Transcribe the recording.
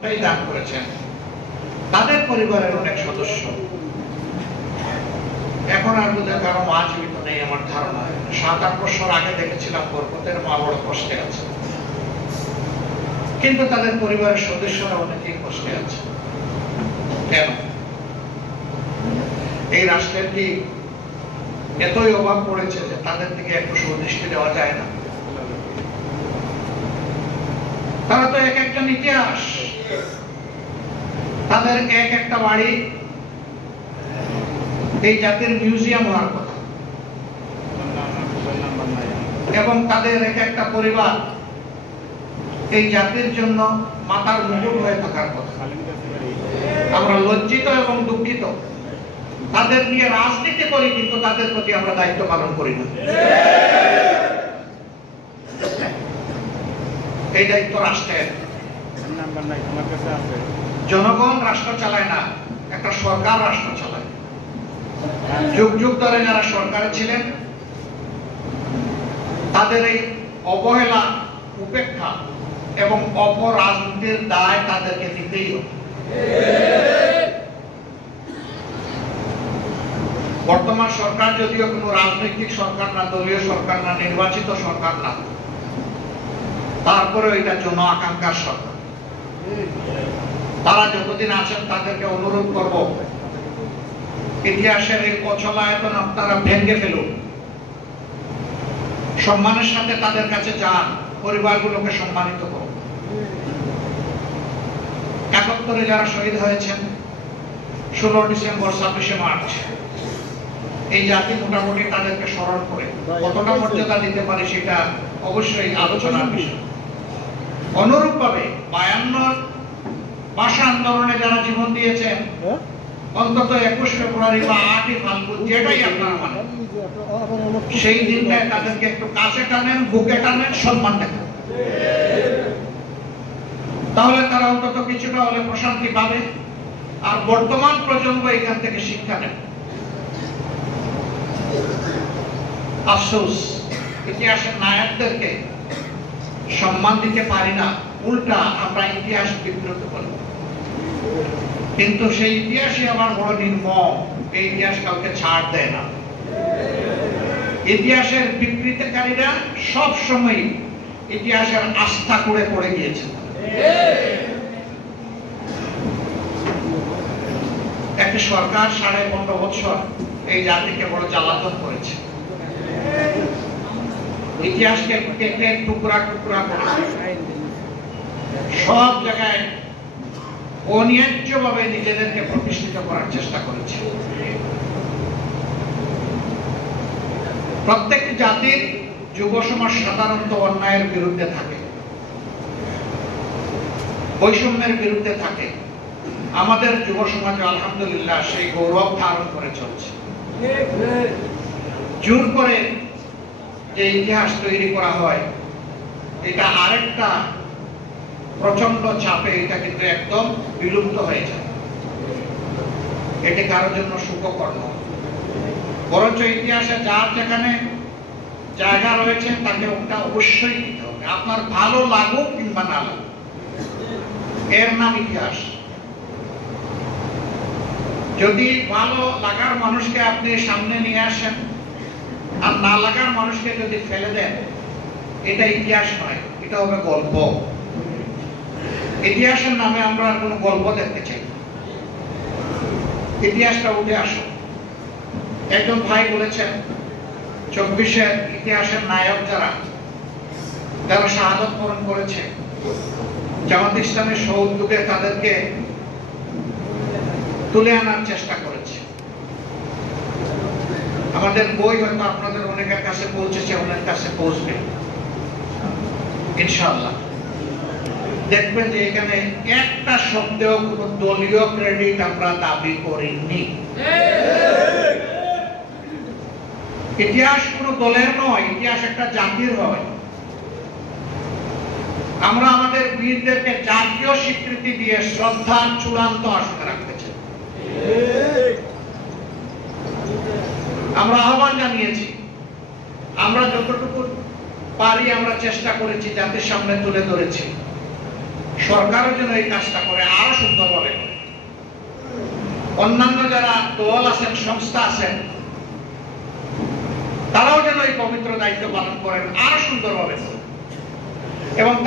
দান করেছেন, তাদের পরিবারের অনেক সদস্য এখন আর বোধহয় কারো মা জীবিত নেই আমার ধারণা। 7-8 বছর আগে দেখেছিলাম বরকতের মা বড় কষ্টে আছে, কিন্তু তাদের পরিবারের সদস্যরা অনেকেই কষ্টে আছে। কেন? এই রাষ্ট্রের কি এতই অভাব পড়েছে যে তাদের দিকে একটু সুদৃষ্টি দেওয়া যায় না? তারা তো এক একটা ইতিহাস, তাদের এক একটা বাড়ি এই জাতির মিউজিয়াম হওয়ার কথা, এবং তাদের এক একটা পরিবার এই জাতির জন্য মাথার মুকুট হয়ে থাকার কথা। আমরা লজ্জিত এবং দুঃখিত, তাদের নিয়ে রাজনীতি করি কিন্তু তাদের প্রতি আমরা দায়িত্ব পালন করি না। এই দায়িত্ব রাষ্ট্রের। জনগণ রাষ্ট্র চালায় না, একটা সরকার রাষ্ট্র চালায়। যুগ যুগ ধরে যারা সরকারে ছিলেন তাদের এই অবহেলা, উপেক্ষা এবং অপরাজনীতির দায় তাদেরকে নিতেই হবে। বর্তমান সরকার যদিও কোনো রাজনৈতিক সরকার না, দলীয় সরকার না, নির্বাচিত সরকার না, তারপরে এটা জন আকাঙ্ক্ষার সরকার। তারা যতদিন আছেন তাদেরকে অনুরোধ করব, ইতিহাসের এই অচলায়তন আপনারা ভেঙে ফেলুন, সম্মানের সাথে তাদের কাছে যান, পরিবারগুলোকে সম্মানিত করুন। 71-এ যারা শহীদ হয়েছেন, 16 ডিসেম্বর, 26শে মার্চ, এই জাতি মোটামুটি তাদেরকে স্মরণ করে কতটা মর্যাদা দিতে পারে সেটা অবশ্যই আলোচনার বিষয়। অনুরূপভাবে 52 ভাষা আন্দোলনে যারা জীবন দিয়েছেন, অন্তত 21 ফেব্রুয়ারি বা 8ই ফাল্গুন, যেটাই আপনারা মানেন, সেই দিনটায় তাদেরকে একটু কাছে টানেন, বুকে টানেন, সম্মান দেখান। তাহলে তারা অন্তত কিছুটা হলে প্রশান্তি পাবে। আর বর্তমান প্রজন্ম এখান থেকে শিক্ষা নেবে। আফসোস, ইতিহাসের নায়কদেরকে সম্মান দিতে পারি না, উল্টা আমরা ইতিহাস বিকৃত করি। কিন্তু সেই ইতিহাসই আমার বড় নির্মম, এই ইতিহাস কাউকে ছাড় দেয় না। ইতিহাসের বিকৃতকারীরা সব সময় ইতিহাসের আস্থা করে পড়ে গিয়েছে। একটি সরকার 15.5 বছর এই জাতিকে বড় জ্বালাতন করেছে, ইতিহাসকে কেটে টুকরা টুকরা করেছে, সব জায়গায় অন্যায্যভাবে নিজেদেরকে প্রতিষ্ঠিত করার চেষ্টা করেছে। প্রত্যেকটি জাতির যুব সমাজ সাধারণত অন্যায়ের বিরুদ্ধে থাকে, বৈষম্যের বিরুদ্ধে থাকে। আমাদের যুব সমাজ আলহামদুলিল্লাহ সেই গৌরব ধারণ করে চলছে। জোর করে যে ইতিহাস তৈরি করা হয়, এটা আরেকটা প্রচন্ড চাপে এটা কিন্তু একদম বিলুপ্ত হয়ে যায়। এটি কারোর জন্য সুখকর নয়। বরঞ্চ ইতিহাসে যার যেখানে জায়গা রয়েছে তাকে ওটা অবশ্যই দিতে হবে, আপনার ভালো লাগুক কিংবা না লাগুক। এর নাম ইতিহাস। যদি ভালো লাগার মানুষকে আপনি সামনে নিয়ে আসেন আর না লাগার মানুষকে যদি ফেলে দেন, এটা ইতিহাস নয়, এটা হবে গল্প। ইতিহাসের নামে আমরা আর কোনো গল্প দেখতে চাই না। ইতিহাসটা উঠে আসো। একজন ভাই বলেছেন 24-এর ইতিহাসের নায়ক যারা শাহাদত বরণ করেছে, জামাত ইসলামের সহযোগে তাদেরকে তুলে আনার চেষ্টা করেছে। আমাদের বই হয়তো আপনাদের অনেকের কাছে পৌঁছেছে, অনেকের কাছে পৌঁছবে ইনশাআল্লাহ। দেখবেন যে এখানে একটা শব্দেও কোনো দলীয় ক্রেডিট আমরা দাবি করিনি। ইতিহাস কোনো দলের নয়, ইতিহাস একটা জাতির হয়। আমরা আমাদের বীরদেরকে জাতীয় স্বীকৃতি দিয়ে শ্রদ্ধার চূড়ান্ত আসনে রাখতে চাই। আমরা আহ্বান জানিয়েছি, আমরা যতটুকু পারি আমরা চেষ্টা করেছি, জাতির সামনে তুলে ধরেছি। সরকারও যেন এই কাজটা করে, আরো সুন্দরভাবে করে। অন্যান্য যারা দল আছেন, সংস্থা আছেন, তারাও যেন এই পবিত্র দায়িত্ব পালন করেন আরো সুন্দরভাবে এবং